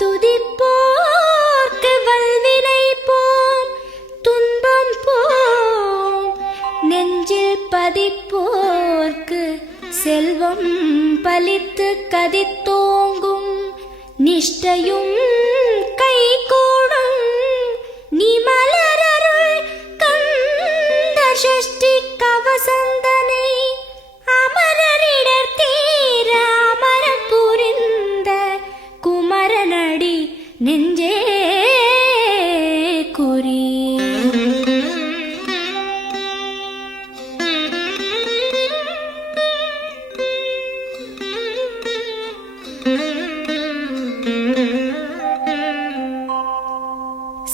துதிப்போர்க்கு வல்வினை போம் துன்பம் போம், நெஞ்சில் பதிப்போர்க்கு செல்வம் பலித்து கதித்தோங்கும், நிஷ்டையும் கைகூடும் நீ மலரருள் கந்த சஷ்டி கவசந்தனை, அமரரிடர் தீர அமரம் புரிந்த குமரனடி நெஞ்சே குறி.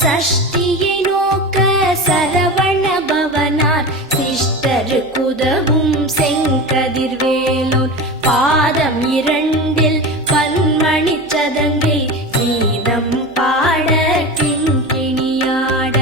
சஷ்டியை நோக்க சரவண பவனார் சிஷ்டருக்குதவும் செங்கதிர்வேலோன், பாதம் இரண்டில் பன்மணி சதங்கை கீதம் பாட கிண்கிணியாட.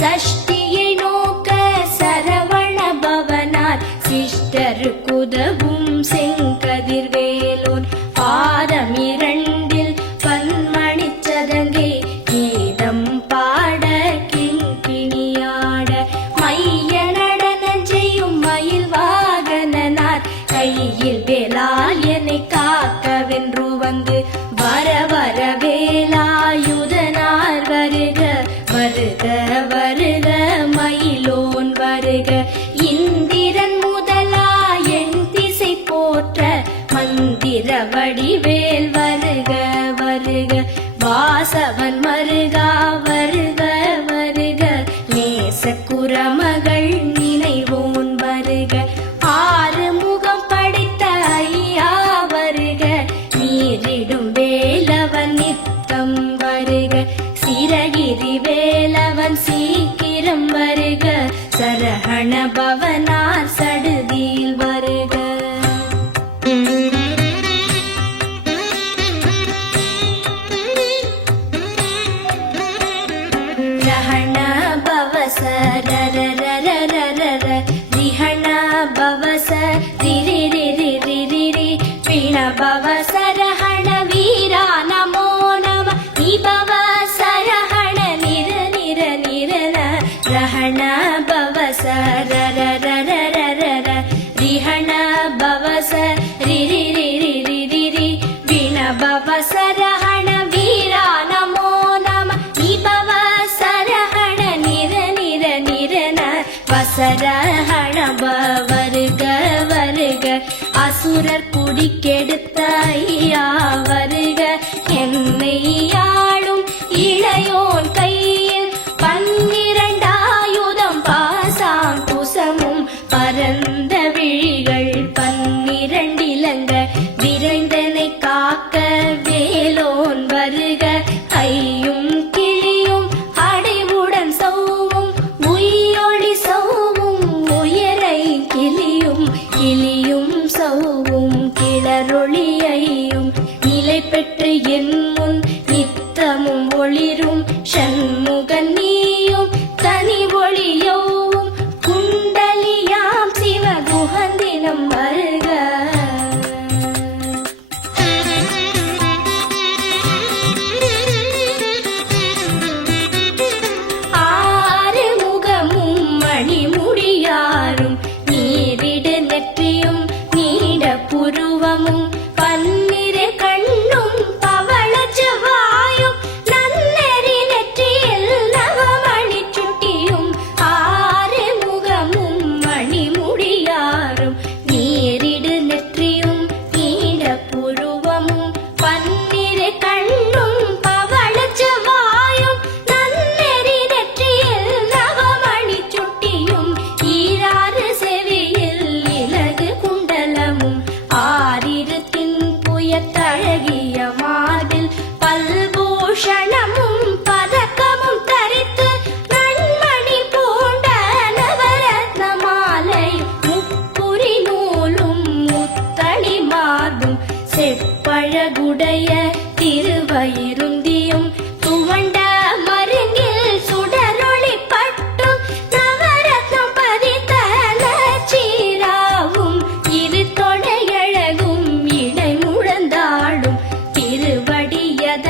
சஷ்டியை நோக்க சரவண பவனார் சிஷ்டருக்குதவும் செங்கதிர்வேலோன், பாதம் இரண்டில் பன்மணி சதங்கை கீதம் பாட கிண்கிணியாட. மைய நடனம் செய்யும் மயில் வாகனனார் கையில் வேலால் என்னை காக்கவென்று வந்து, வர வர வேலாயுதனார் வருக வருக வருக மயிலோன் வருக. இந்திரன் முதலா என் திசை போற்ற மந்திர வடிவேல் வருக வருக. வாசவன் மருகா வருக வருக, நேச குரமகள் நினைவோன் வருக. ஆறு முகம் படைத்த ஐயா வருக, நீரிடும் வேலவன் நித்தம் வருக. சிரகிரி வேலவன் சீக்கிரம் வருக, சரஹண பவனார் சடுதியில் வருக. ரஹண பவச ரரரரரரர, ரிஹண பவச ரிரிரிரிரிரிரி, பிண பவச ரஹண வீரா நமோ நம, நிபவ சரஹண நிர நிர நிரன. ரஹண பவச ரரரரரரர, ரிஹண பவச ரிரிரிரிரிரிரி, பிண பவச ரஹண வீரா நமோ நம, நிபவ சரஹண நிர நிர நிரன. வசரஹண வருக வருக, அசுரர் குடிக்கெடுத்த ஐயா வருக. என்னை ஆளும் இளையோன் கையில் பன்னிரண்டாயுதம் பாசாம் குசமும், பரந்த விழிகள் பன்னிரண்டிலங்க விரைந்தனை காக்க வேலோன் வருக. ஐயும் கிளியும் அடைவுடன் சௌவும் உயிரொளி சௌவும், உயரை கிளியும் கிளியும் சௌவும் கிளரொளியையும், நிலை பெற்று என் முன் நித்தமும் ஒளிரும் ஷண்முகன் நீயும் தனி ஒளியோவும், குண்டலியாம் சிவ குஹந்தினம் வருக. ஆறு முகமும் மணிமுடியாரும், நீரிடு நெற்றியும் நீட புருவமும், பன்னிரு கண்ணும் பவள செவ்வாயும், நன்னெறி நெற்றியில் நவமணி சுட்டியும். ஆறு முகமும் மணிமுடியாரும், நீரிடு நெற்றியும் நீட புருவமும், பன்னிரு கண்ணும் பவள செவ்வாயும், நன்னெறி நெற்றியில் நவமணி சுட்டியும். ஈராறு செவியில் இலகு குண்டலமும், ஆறிரு தின்புயத்தழகிய மார்பில் பல்பூஷணமும் பதக்கமும் தரித்து, நன்மணி பூண்ட நவரத்ன மாலை முப்புரி நூலும் முத்தணி மார்பும், செப்பழகுடைய திருவயிருந்தியும், துவண்ட மருங்கில் சுடரொளி பட்டும், நவரத்னம் பதித்த நச்சீராவும், இரு தொடையழகும் இடை முழந்தாடும், திருவடியத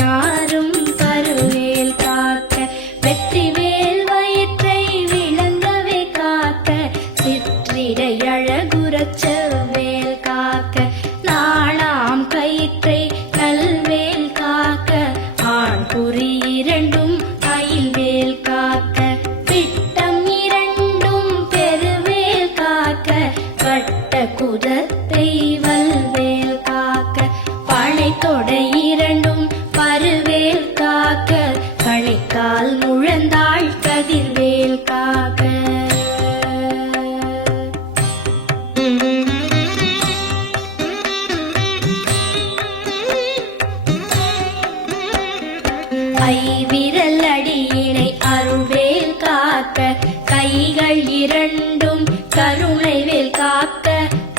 நாரும் கருவேல் காக்க வெற்றிவேல் வயிற்றை விளங்கவே காக்க சிற்றிடை அழகுறச் செவ்வேல் காக்க நாளாம் கயிற்றை நல்வேல் காக்க ஆண் குறி இரண்டும் அயில்வேல் காக்க பிட்டம் இரண்டும் பெருவேல் காக்க வட்ட குதத்தை வல்வேல் காக்க பனை தொடை இரண்டும் பருவேல் காக்க கணைக்கால் முழந்தாள் கதிர்வேல் காக்க ஐவிரல் அடியினை அருள்வேல் காக்க கைகள் இரண்டும் கருணைவேல் காக்க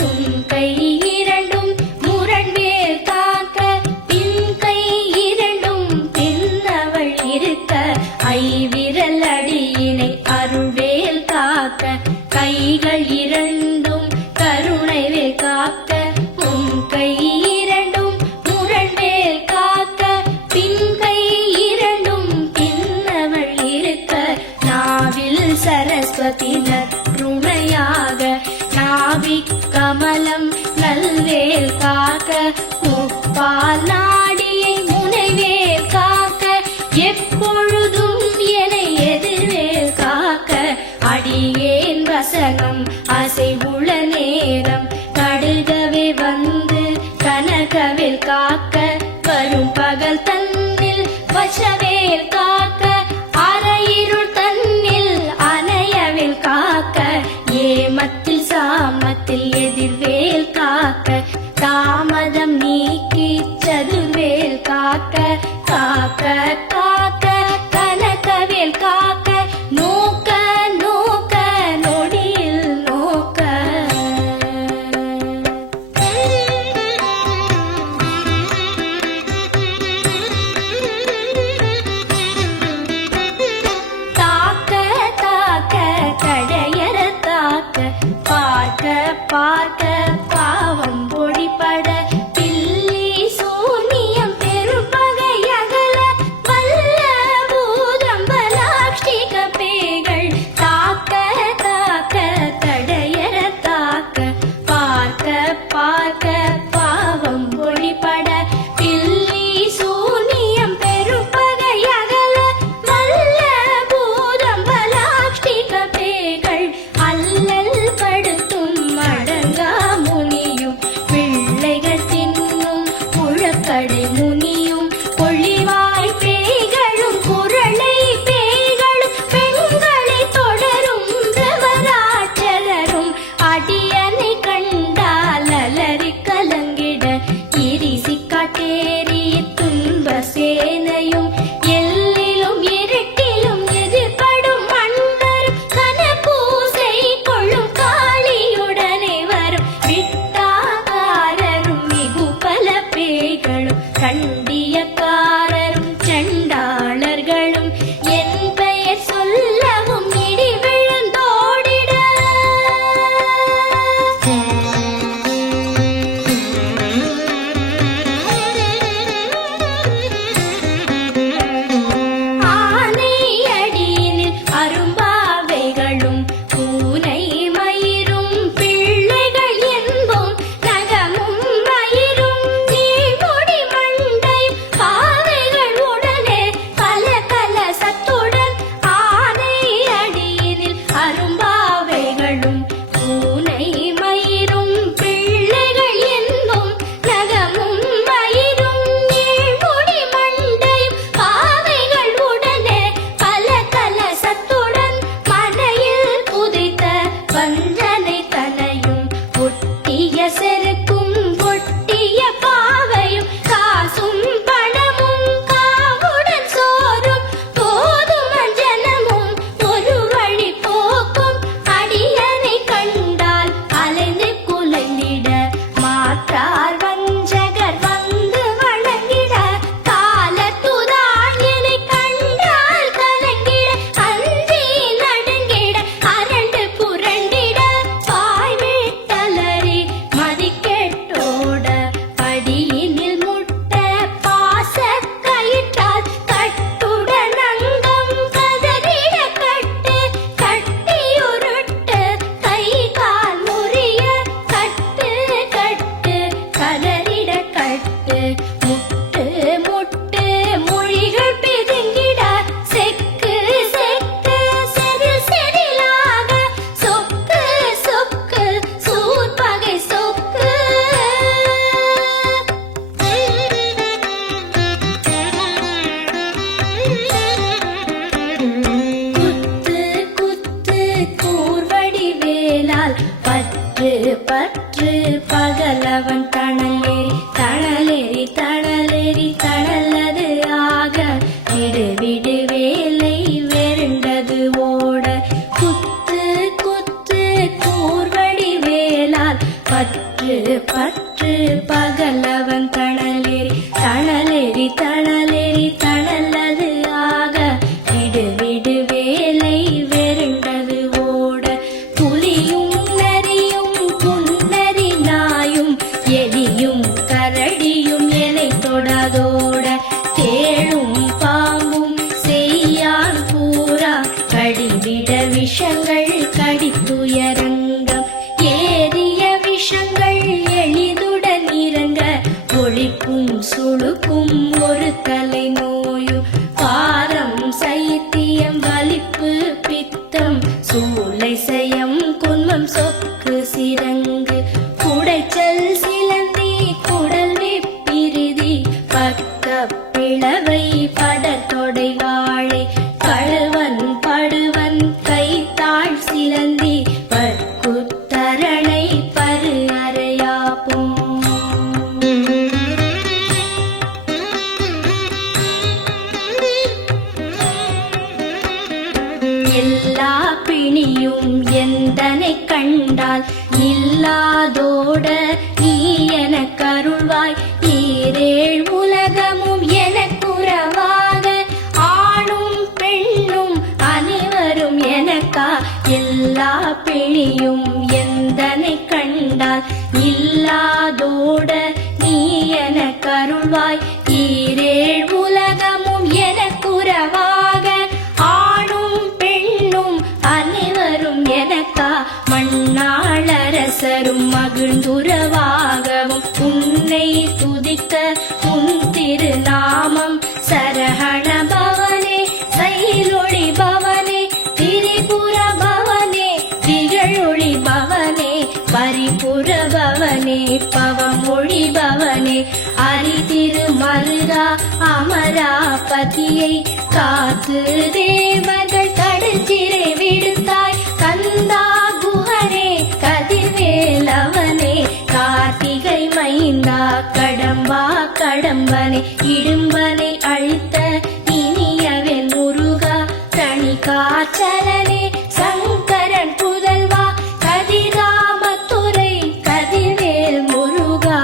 உன் கை இரண்டும் முரண்வேல் காக்க பின் கை இரண்டும் பின்னவள் இருக்க ஐவிரல் அடியினை அருள்வேல் காக்க கைகள் இரண்டும் கருணைவேல் காக்க உன் கை இரண்டும் முரண்வேல் காக்க பின் கை இரண்டும் பின்னவள் இருக்க நாவில் சரஸ்வதி நற்றுணையாக நாவிக் கமலம் நல்வேல் காக்க முப்பால் நாடியை முனைவேல் காக்க எப்பொழுதும் என எதிர்வேல் காக்க அடியேன் வசனம் அசைவுள நேரம் கடுகவே வந்து கனகவேல் காக்க வரும் பகல் தன்னில் வசவேல் காக்க அரையிருள் தன்னில் அணையவேல் காக்க ஏமத்தில் சாமத்தில் எதிர்வேல் காக்க தாமதம் நீக்கி சதுர்வேல் காக்க காக்க காக்க கனகவேல் காக்க நோக்க நோக்க நொடியில் நோக்க தாக்க தாக்க கடையற தாக்க பார்க்க பார்க்க பாவம் பொடிபட பில்லி சூனியம் பெரும்பகை அகல வல்ல தொடை வாழை கழுவன் படுவன் கைத்தாழ் சிலந்தி பற்குத்தரணை பரு அறையாப்பும் எல்லா பிணியும் எந்தனை கண்டால் இல்லாதோட நீ எனக் கருள்வாய் ஈரேழ் உலகமும் எனக்குறவாக ஆணும் பெண்ணும் அனைவரும் எனக்கா எல்லா பிணியும் எந்தனை கண்டால் இல்லாதோட நீ எனக் கருள்வாய் ஈரேழ் உலகமும் எனக்குறவாக ஆணும் பெண்ணும் அனைவரும் எனக்கா மண்ணாளரசரும் மகிழ்ந்துறவாகவும் உன்னை துதிக்க உன் திருநாமம் சரஹண பவனே சைலொளி பவனே திரிபுர பவனே திகழொளி பவனே பரிபுர பவனே பவமொழி பவனே அரி திருமருகா அமராபதியை காத்து தேவர்கள் கடற்சிறை விடுத்தாய் கந்தா குஹனே கதிர்வேலவனே கார்த்திகை மைந்தா கடம்பா கடம்பனே இடும்பனை அழித்த இனியவன் முருகா தனி காச்சலனே சங்கரன் புதல்வா கதிராமத்துறை கதிர்வேல் முருகா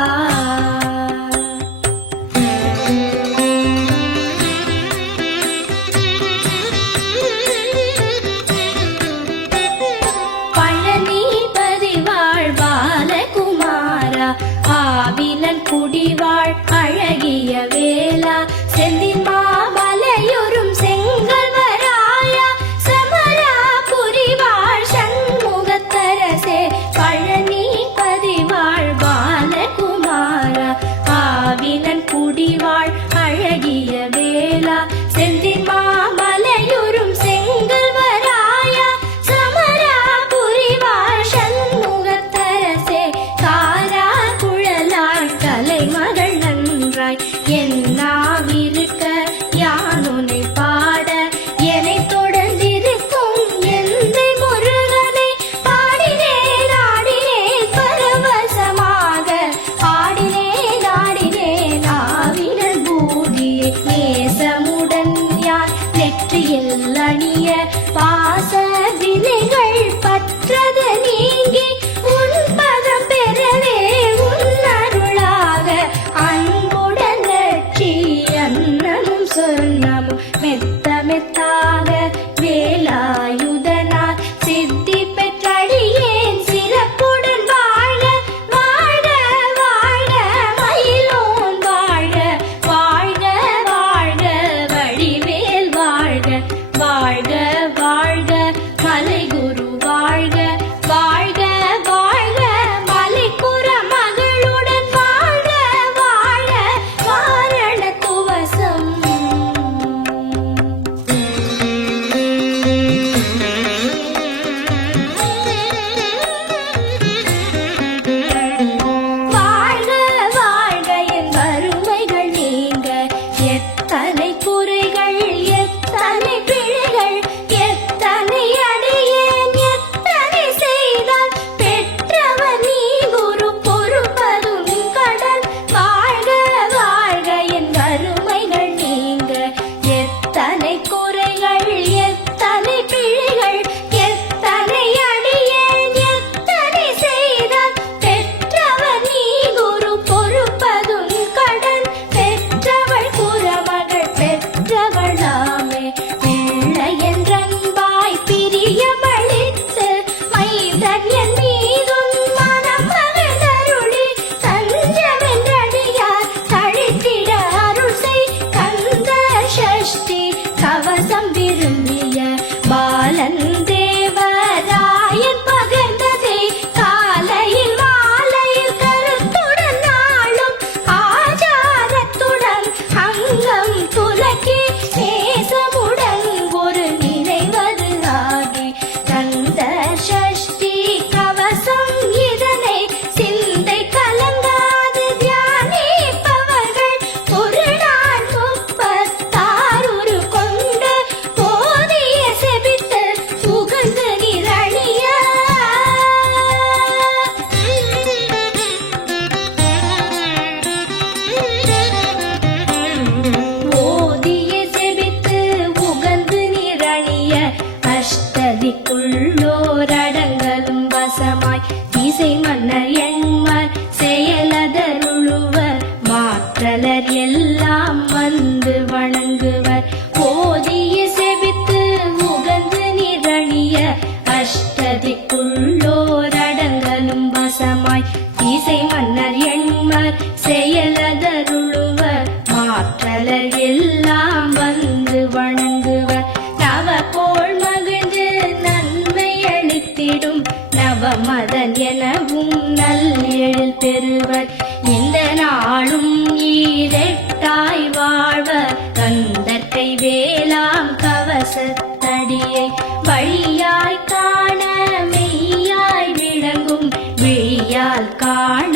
ஆவினன் குடிவாழ் அழகிய வேளா செந்தின் மாமலையொரும் செங்கல்வராயா சமரா புரிவாழ் சண்முகத்தரசே பழனி பதிவாழ் பாலகுமாரா ஆவினன் குடிவாழ் அழகிய வேளா செந்தின் மாமலையொரும் செங்கல்வராயா சமரா புரிவாழ் சண்முகத்தரசே மகள் நன்றாய் என்னாவிருக்க யானுனை பாட என்னை தொடர்ந்திருக்கும் எந்த முருகனை பாடினேன் ஆடினேன் பரவசமாக ஆடினேன் ஆடினேன் ஆவினல் பூதியை நேசமுடன் யார் நெற்றியில் அணிய பாச வினைகள் பற்றது நீங்கி உன் பதம் பெறவே அன்புடன் ரட்சி அன்னமும் சொன்னமும் மெத்த மெத்தாக வேலாயுதனால் சித்தி பெற்றடியேன் சிறப்புடன் வாழ வாழ வாழ மயிலோன் வாழ வாழ்க வாழ்க வடிவேல் வாழ்க வாழ்க வாழ்க மலைகுரு வாழ்க வாழ்க வாழ்க மலைக்குற மகளுடன் வாழ்க வாழ வாரண துவசம் வாழ்க வாழ்க என் வறுமைகள் நீங்க எத்தனை குறைகள் எத்தனை பிழைகள் எத்தனை அடியேன் எத்தனை செய்தால் பெற்றவர் நீ குரு பொறுப்பதும் கடன் வாழ்க வாழ்க என் வறுமைகள் நீங்க எத்தனை குறைகள் எத்தனை பிழைகள் எத்தனை அடியேன் எத்தனை செய்தால் பெற்றவர் நீ குரு பொறுப்பதும் கடன் பெற்றவள் குறமகள் பெற்றவளாமே பிள்ளை என்றன்பாய் பிரியமளித்து மைந்தன் என் மீதும் மனம் மகிழ்ந்தருளி தஞ்சமென்றடியார் தழித்திட அருள் செய் கந்த சஷ்டி கவசம் விரும் வணங்குவர். நவகோள் மகிழ்ந்து நன்மை அளித்திடும் நவமதன் எனவும் நல் எழில் பெறுவர். இந்த நாளும் ஈரெட்டாய் வாழ்வர் கந்தற்கை வேளாம் கவசத்தடியை வழியாய் காண மெய்யாய் விளங்கும் விழியால் காண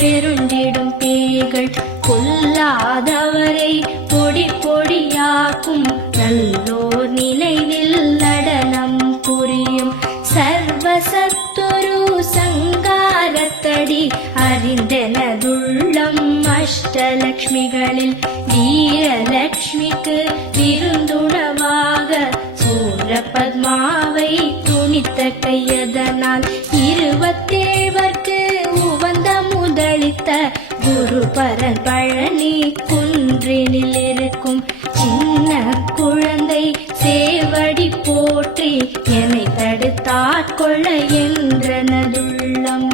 வெருண்டிடும் பேய்கள் கொல்லாதவரை பொடி பொடியாக்கும் நல்லோர் நினைவில் நடனம் புரியும். சர்வசத்துரு சங்காரத்தடி அறிந்தனதுள்ளம் அஷ்டலக்ஷ்மிகளில் வீரலக்ஷ்மிக்கு விருந்துணவாக சூரபத்மாவை துணித்த கையதனால் 27 உவந்த முதலித்த குருபரன் பழனி குன்றினில் இருக்கும் சின்ன குழந்தை சேவடி போற்றி என்னை தடுத்தாட்கொள்ள என்றனதுள்ளம்.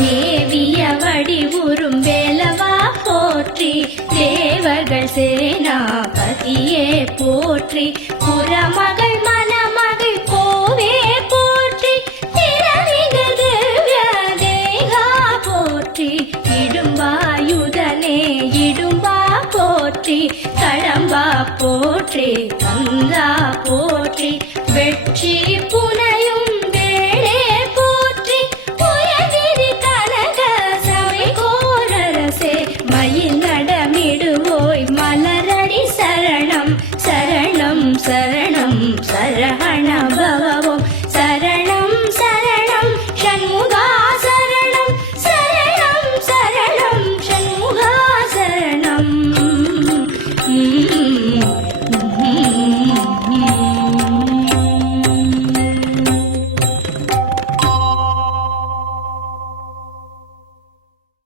மேவிய வடிவுறும் வேலவா போற்றி தேவர்கள் சேனாபதியே போற்றி புறமகள் மணமகள் கோவே போற்றி திறமிகு திவ்ய தேகா போற்றி இடும்பாயுதனே இடும்பா போற்றி கடம்பா போற்றி கந்தா போற்றி.